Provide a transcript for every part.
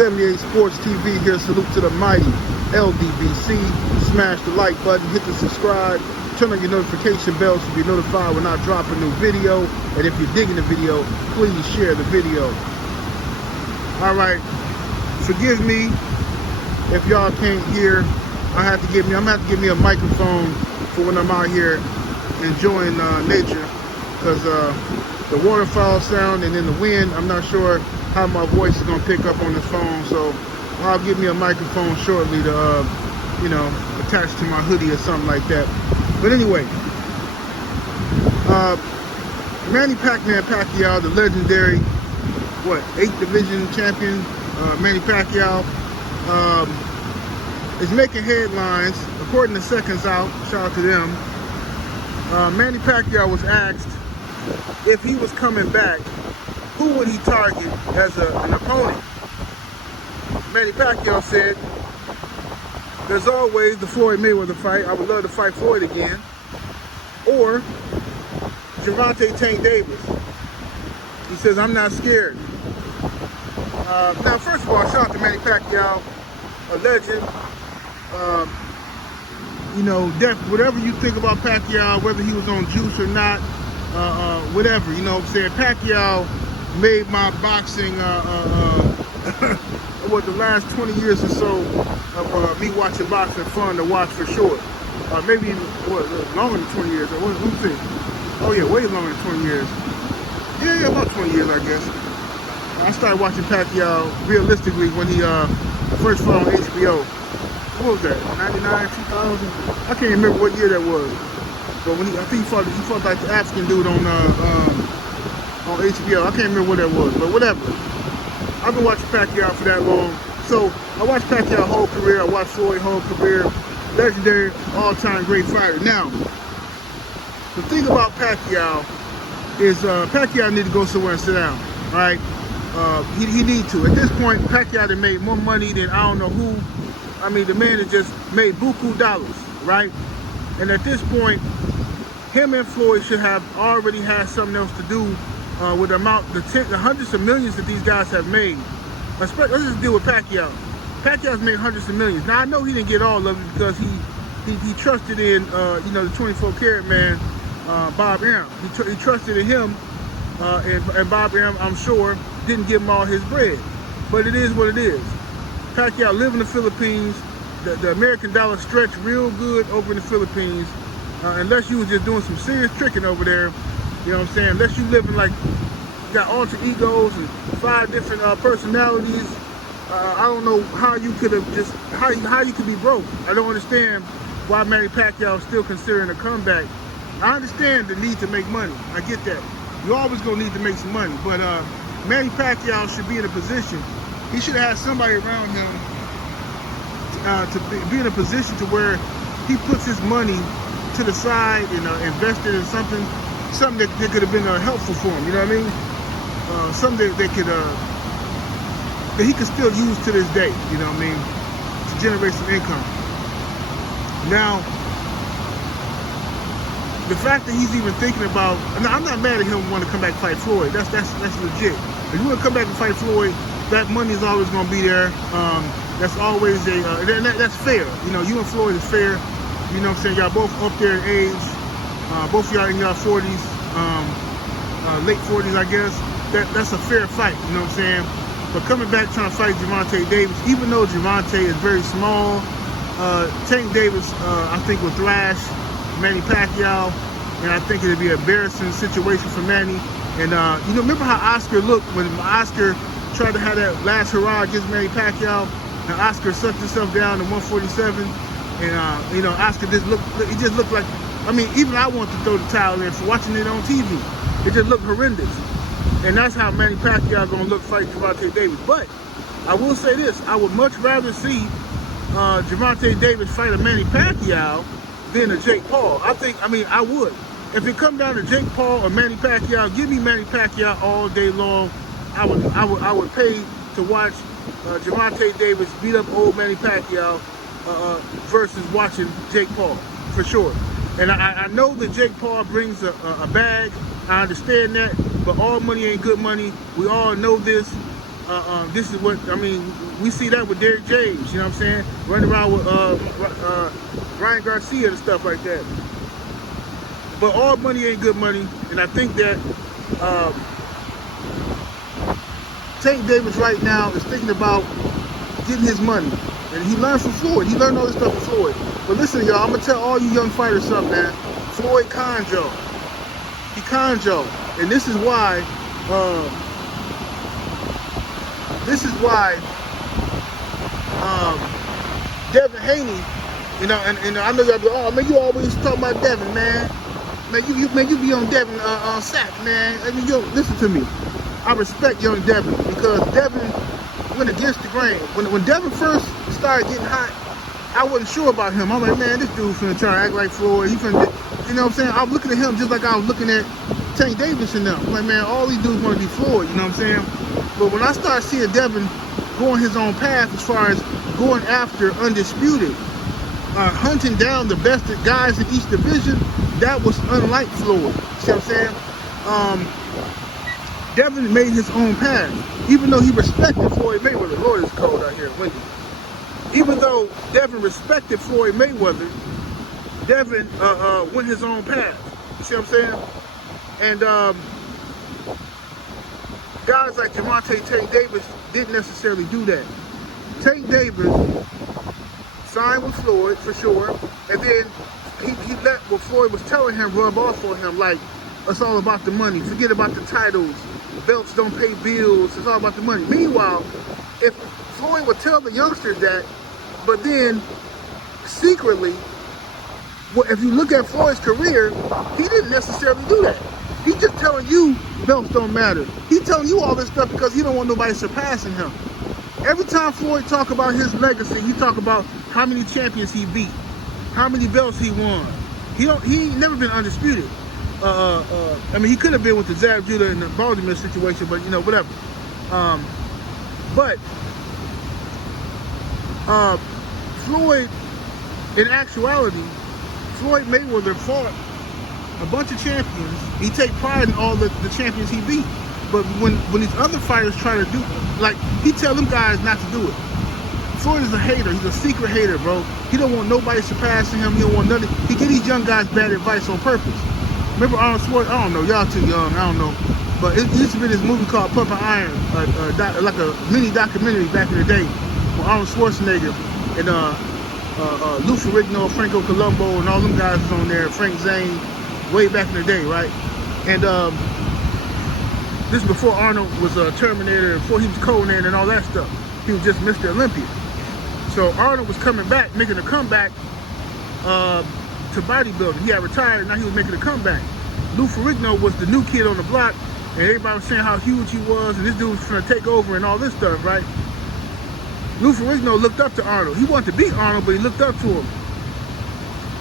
78 Sports TV here. Salute to the mighty LDBC. Smash the like button, hit the subscribe, turn on your notification bell to be notified when I drop a new video. And if you're digging the video, please share the video. All right, forgive me if y'all can't hear. I'm gonna have to give me a microphone for when I'm out here enjoying nature, because the waterfall sound and then the wind, I'm not sure how my voice is gonna pick up on this phone. So I'll give me a microphone shortly to attach to my hoodie or something like that. But anyway, Manny Pacquiao, the legendary 8th division champion, Manny Pacquiao, is making headlines according to Seconds Out. Shout out to them. Manny Pacquiao was asked if he was coming back, who would he target as an opponent? Manny Pacquiao said, there's always the Floyd Mayweather fight. I would love to fight Floyd again. Or Gervonta Tank Davis. He says, I'm not scared. Now, first of all, shout out to Manny Pacquiao, a legend. Whatever you think about Pacquiao, whether he was on juice or not, whatever, you know what I'm saying? Pacquiao made my boxing, the last 20 years or so of me watching boxing fun to watch for sure. Maybe longer than 20 years. Let me see. Oh yeah, way longer than 20 years. Yeah, about 20 years, I guess. I started watching Pacquiao realistically when he first fought on HBO. What was that? 99, 2000? I can't remember what year that was. But when I think he fought like the African dude on HBO. I can't remember what that was, but whatever. I've been watching Pacquiao for that long. So I watched Pacquiao's whole career. I watched Floyd's whole career. Legendary, all-time great fighter. Now, the thing about Pacquiao is Pacquiao need to go somewhere and sit down, right? He need to. At this point, Pacquiao done made more money than I don't know who. I mean, the man has just made buku dollars, right? And at this point, him and Floyd should have already had something else to do with the hundreds of millions that these guys have made. Let's just deal with Pacquiao. Pacquiao's made hundreds of millions. Now, I know he didn't get all of it because he trusted in, the 24 karat man, Bob Arum. He trusted in him, and Bob Arum, I'm sure, didn't give him all his bread. But it is what it is. Pacquiao live in the Philippines. The American dollar stretched real good over in the Philippines. Unless you was just doing some serious tricking over there, you know what I'm saying? Unless you living like, you got alter egos and 5 different personalities. I don't know how you could have how you could be broke. I don't understand why Manny Pacquiao is still considering a comeback. I understand the need to make money. I get that. You're always gonna need to make some money, but Manny Pacquiao should be in a position. He should have had somebody around him to be in a position to where he puts his money to the side and invested in something that could have been helpful for him. You know what I mean? Something that he could still use to this day. You know what I mean? To generate some income. Now, the fact that he's even thinking about, I'm not mad at him wanting to come back and fight Floyd. That's legit. If you want to come back and fight Floyd, that money is always going to be there. That's always that's fair. You know, you and Floyd is fair. You know what I'm saying? Y'all both up there in age. Both of y'all in y'all 40s, late 40s, I guess. That's a fair fight. You know what I'm saying? But coming back trying to fight Gervonta Davis, even though Gervonta is very small, Tank Davis, I think, will thrash Manny Pacquiao, and I think it'd be an embarrassing situation for Manny. And remember how Oscar looked when Oscar tried to have that last hurrah against Manny Pacquiao, and Oscar sucked himself down to 147, and Oscar just looked like, I mean, even I want to throw the towel in for watching it on TV. It just looked horrendous. And that's how Manny Pacquiao gonna look fighting Gervonta Davis. But I will say this, I would much rather see Gervonta Davis fight a Manny Pacquiao than a Jake Paul. I would. If it come down to Jake Paul or Manny Pacquiao, give me Manny Pacquiao all day long. I would pay to watch Gervonta Davis beat up old Manny Pacquiao versus watching Jake Paul, for sure. And I know that Jake Paul brings a bag. I understand that, but all money ain't good money. We all know this. this is what, I mean, we see that with Derrick James, you know what I'm saying? Running around with Ryan Garcia and stuff like that. But all money ain't good money, and I think that Tank Davis right now is thinking about getting his money. And he learned from Floyd. He learned all this stuff from Floyd. But listen, y'all, I'm going to tell all you young fighters something, man. Floyd conned y'all. He conned y'all. And this is why, Devin Haney, you know, and I know y'all be, oh, man, you always talk about Devin, man. Man, you be on Devin on sack, man. I mean, yo, listen to me. I respect young Devin because Devin went against the grain. When Devin first started getting hot, I wasn't sure about him. I'm like, man, this dude finna try to act like Floyd. He finna, you know what I'm saying? I'm looking at him just like I was looking at Tank Davis and them. I'm like, man, all these dudes want to be Floyd, you know what I'm saying? But when I started seeing Devin going his own path as far as going after undisputed, hunting down the best guys in each division, that was unlike Floyd. See what I'm saying? Devin made his own path, even though he respected Floyd Mayweather. Lord, it's cold out here, windy. Even though Devin respected Floyd Mayweather, Devin went his own path. You see what I'm saying? And guys like Gervonta Tank Davis didn't necessarily do that. Tank Davis signed with Floyd for sure, and then he let what Floyd was telling him rub off on him, like it's all about the money. Forget about the titles. Belts don't pay bills. It's all about the money. Meanwhile, if Floyd would tell the youngsters that, but then secretly, if you look at Floyd's career, he didn't necessarily do that. He's just telling you belts don't matter. He's telling you all this stuff because he don't want nobody surpassing him. Every time Floyd talk about his legacy, he talk about how many champions he beat, how many belts he won. He ain't never been undisputed. I mean, he could have been with the Zab Judah and the Baltimore situation, but you know, whatever. But Floyd, in actuality, Floyd Mayweather fought a bunch of champions. He take pride in all the champions he beat. But when these other fighters try to do, like, he tell them guys not to do it. Floyd is a hater. He's a secret hater, bro. He don't want nobody surpassing him. He don't want nothing. He give these young guys bad advice on purpose. Remember Arnold Schwarzenegger? I don't know. Y'all too young. I don't know. But it used to be this movie called Pumping Iron, like a mini documentary back in the day with Arnold Schwarzenegger and Lou Ferrigno, Franco Colombo, and all them guys was on there. Frank Zane, way back in the day, right? And this is before Arnold was a Terminator, before he was Conan and all that stuff. He was just Mr. Olympia. So Arnold was coming back, making a comeback to bodybuilding. He had retired, now he was making a comeback. Lou Ferrigno was the new kid on the block, and everybody was saying how huge he was, and this dude was trying to take over and all this stuff, right? Lou Ferrigno looked up to Arnold. He wanted to beat Arnold, but he looked up to him.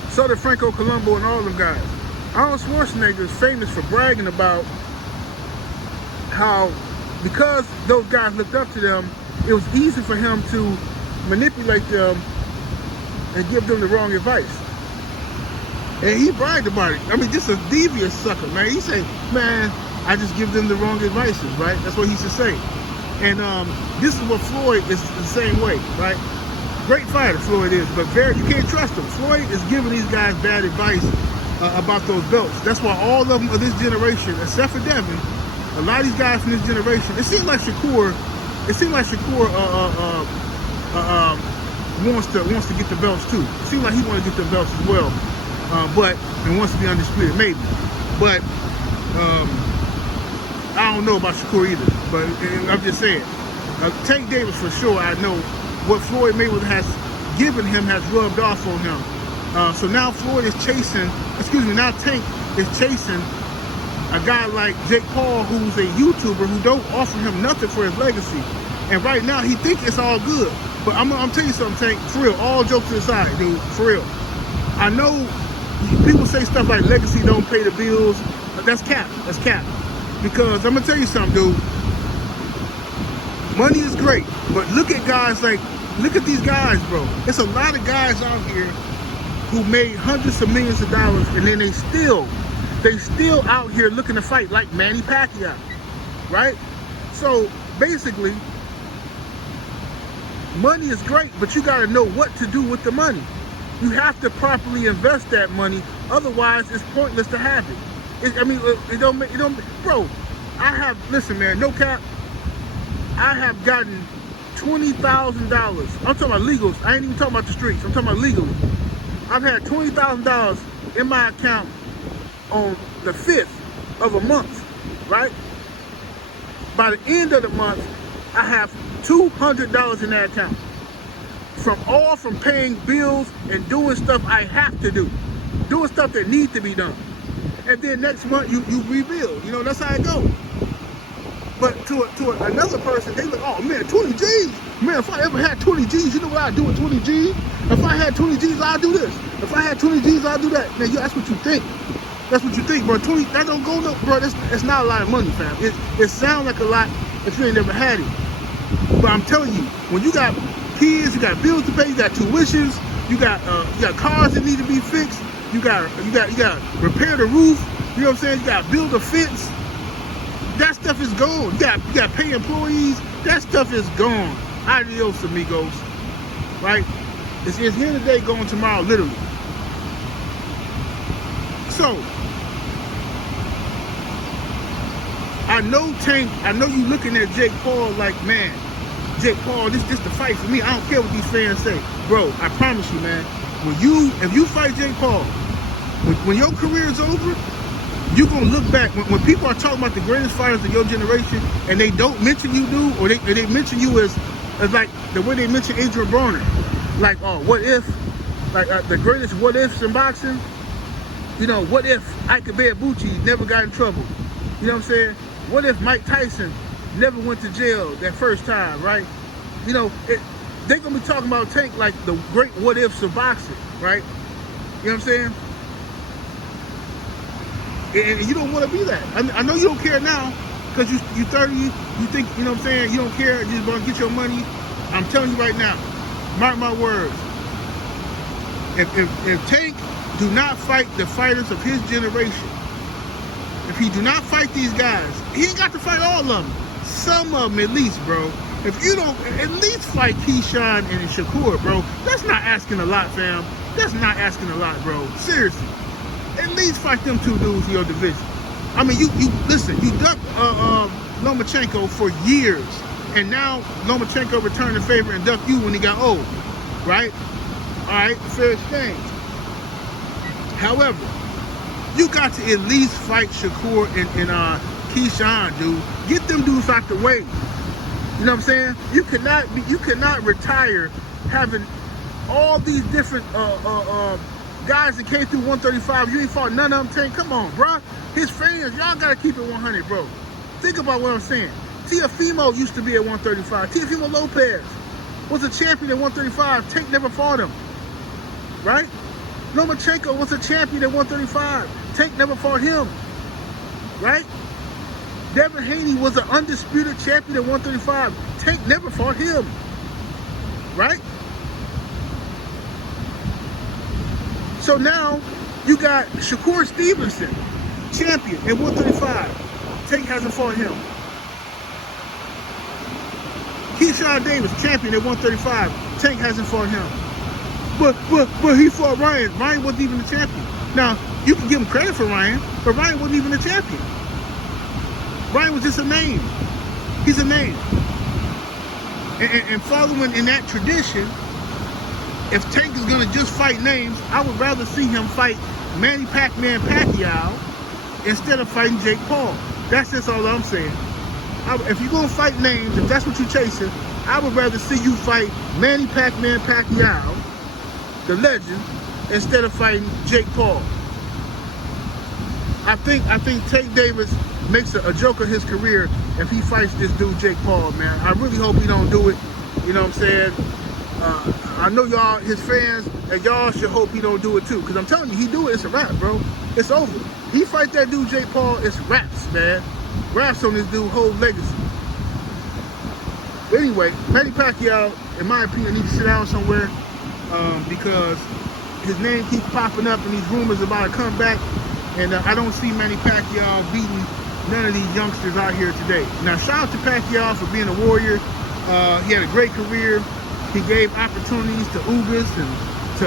So did Franco Colombo and all them guys. Arnold Schwarzenegger is famous for bragging about how, because those guys looked up to them, it was easy for him to manipulate them and give them the wrong advice. And he bragged about it. I mean, just a devious sucker, man. He said, man, I just give them the wrong advices, right? That's what he should say. And this is what Floyd is the same way, right? Great fighter, Floyd is, but you can't trust him. Floyd is giving these guys bad advice about those belts. That's why all of them of this generation, except for Devin, a lot of these guys from this generation, it seems like Shakur wants to get the belts too. It seems like he wants to get the belts as well, and wants to be undisputed, maybe. But I don't know about Shakur either. But I'm just saying, Tank Davis for sure. I know what Floyd Mayweather has given him has rubbed off on him. So now Floyd is now Tank is chasing a guy like Jake Paul, who's a YouTuber who don't offer him nothing for his legacy. And right now he thinks it's all good. But I'm telling you something, Tank, for real, all jokes aside, dude, for real. I know people say stuff like legacy don't pay the bills. That's cap. That's cap. Because I'm gonna tell you something, dude. Money is great, but look at these guys, bro. There's a lot of guys out here who made hundreds of millions of dollars, and then they still out here looking to fight, like Manny Pacquiao, right? So basically, Money is great, but you got to know what to do with the money. You have to properly invest that money. Otherwise, it's pointless to have it. It don't make, bro, listen, man, no cap, I have gotten $20,000. I'm talking about legals. I ain't even talking about the streets. I'm talking about legally. I've had $20,000 in my account on the 5th of a month, right? By the end of the month, I have $200 in that account. From paying bills and doing stuff I have to do. Doing stuff that needs to be done. And then next month, you rebuild. You know, that's how it goes. But to another person, they look, oh man, 20 G's. Man, if I ever had 20 G's, you know what I'd do with 20 G's? If I had 20 G's, I'd do this. If I had 20 G's, I'd do that. Man, that's what you think. That's what you think, bro. 20, that don't go no, bro. That's not a lot of money, fam. It sounds like a lot if you ain't never had it. But I'm telling you, when you got kids, you got bills to pay, you got tuitions, you got cars that need to be fixed, you got repair the roof. You know what I'm saying? You got to build a fence. That stuff is gone. You got to pay employees. That stuff is gone. Adios, amigos. Right? It's here today, going tomorrow, literally. So, I know Tank, I know you looking at Jake Paul like, man, Jake Paul, this the fight for me. I don't care what these fans say. Bro, I promise you, man, if you fight Jake Paul, when your career is over, you're going to look back, when people are talking about the greatest fighters of your generation, and they don't mention you, dude, or they mention you as like the way they mention Adrian Broner. Like, oh, what if, like the greatest what ifs in boxing, you know, what if Ike Ibeabuchi never got in trouble? You know what I'm saying? What if Mike Tyson never went to jail that first time, right? You know, they're going to be talking about Tank like the great what ifs of boxing, right? You know what I'm saying? And you don't want to be that. I know you don't care now because you 30, you think, you know what I'm saying, you don't care, you just want to get your money. I'm telling you right now, mark my words. If Tank do not fight the fighters of his generation, if he do not fight these guys, he ain't got to fight all of them. Some of them at least, bro. If you don't at least fight Keyshawn and Shakur, bro, that's not asking a lot, fam. That's not asking a lot, bro. Seriously. At least fight them two dudes in your division. I mean, you listen, you ducked Lomachenko for years, and now Lomachenko returned the favor and ducked you when he got old, right? All right, fair exchange. However, you got to at least fight Shakur and Keyshawn, dude. Get them dudes out the way. You know what I'm saying? You cannot retire having all these different guys that came through 135. You ain't fought none of them. Tank, come on, bro. His fans, y'all gotta keep it 100, bro. Think about what I'm saying. Teofimo used to be at 135. Teofimo Lopez was a champion at 135. Tank never fought him, right? Lomachenko was a champion at 135. Tank never fought him, right? Devin Haney was an undisputed champion at 135. Tank never fought him, right? So now you got Shakur Stevenson, champion at 135. Tank hasn't fought him. Keyshawn Davis, champion at 135. Tank hasn't fought him. But he fought Ryan. Ryan wasn't even the champion. Now, you can give him credit for Ryan, but Ryan wasn't even the champion. Ryan was just a name. He's a name. And following in that tradition, if Tank is going to just fight names, I would rather see him fight Manny Pacquiao instead of fighting Jake Paul. That's just all I'm saying. If you're going to fight names, if that's what you're chasing, I would rather see you fight Manny Pacquiao, the legend, instead of fighting Jake Paul. I think Tank Davis makes a joke of his career if he fights this dude Jake Paul, man. I really hope he don't do it. You know what I'm saying? I know y'all, his fans, and y'all should hope he don't do it too. Because I'm telling you, he do it, it's a wrap, bro. It's over. He fight that dude Jake Paul, it's wraps, man. Wraps on this dude's whole legacy. But anyway, Manny Pacquiao, in my opinion, needs to sit down somewhere because his name keeps popping up and these rumors about a comeback. And I don't see Manny Pacquiao beating none of these youngsters out here today. Now, shout out to Pacquiao for being a warrior. He had a great career. He gave opportunities to Ugas and to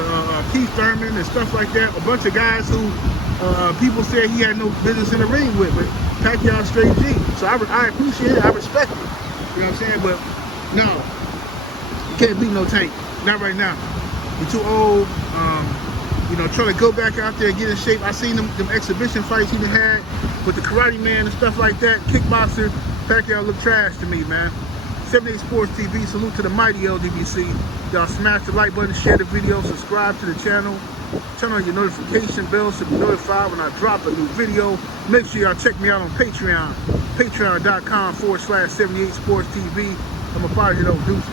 Keith Thurman and stuff like that. A bunch of guys who people said he had no business in the ring with, but Pacquiao straight G. So I appreciate it. I respect it. You know what I'm saying? But no, you can't beat no Tank. Not right now. You're too old. You know, trying to go back out there and get in shape. I seen them exhibition fights he had with the Karate Man and stuff like that. Kickboxer. Pacquiao look trash to me, man. 78 Sports TV. Salute to the mighty LDBC. Y'all smash the like button, share the video, subscribe to the channel. Turn on your notification bell so you be notified when I drop a new video. Make sure y'all check me out on Patreon. Patreon.com/78 Sports TV. I'm a part of it, though, dudes.